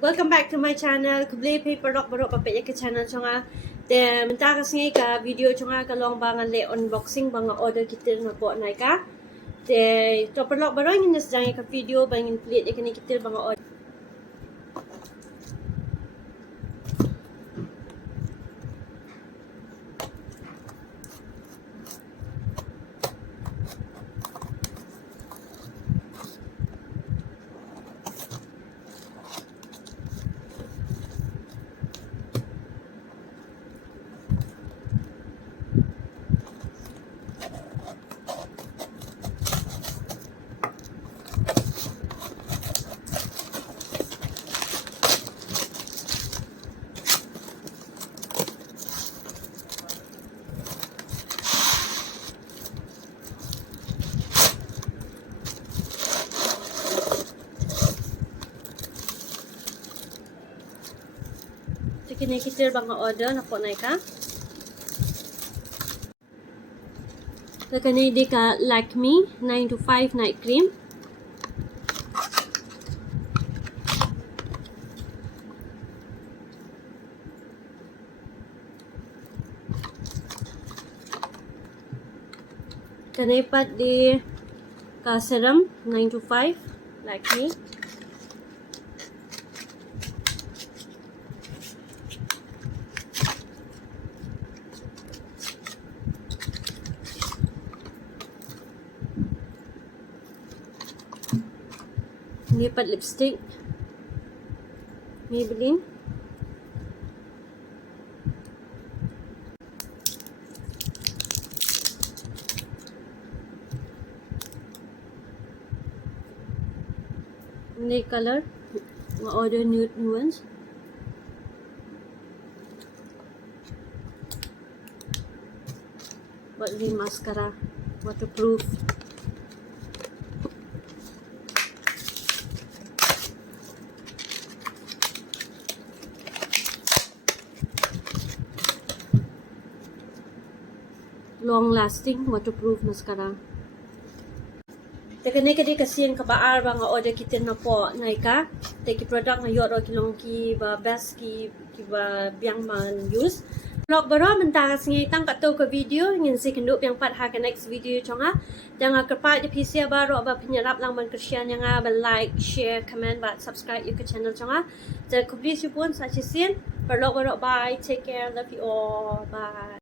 welcome back to my channel. Kubli paper rock barok papet ke channel chonga. Then mentah kasih ka video chonga kalong bangan le unboxing banga order kita na po Nykaa. Then paper rock barok ingin sedang ka video bangin plate ikan kita banga order. Kini kita banga order na po Nykaa. Kani di ka Like Me 9 to 5 night cream. Kani pat di ka serum 9 to 5 Like Me. Ini pat lipstick Maybelline. Ini color order nude nuance. Buat ini mascara waterproof. Long lasting waterproof mascara. Teknik kadi kasihan kabaar bang order kita na po Nykaa. Teki produk na yoro kilong ki ba best ki ba biang man use. Vlog baro mentang singi tang kato ke video ngin si kenduk yang pat ha ke next video chonga. Jangan kepat di PC baru ba penyerap lang man kesian yang ba like, share, comment ba subscribe ke channel chonga. Jadi kubli si pun sa chisin. Vlog baro bye. Take care. Love you all. Bye.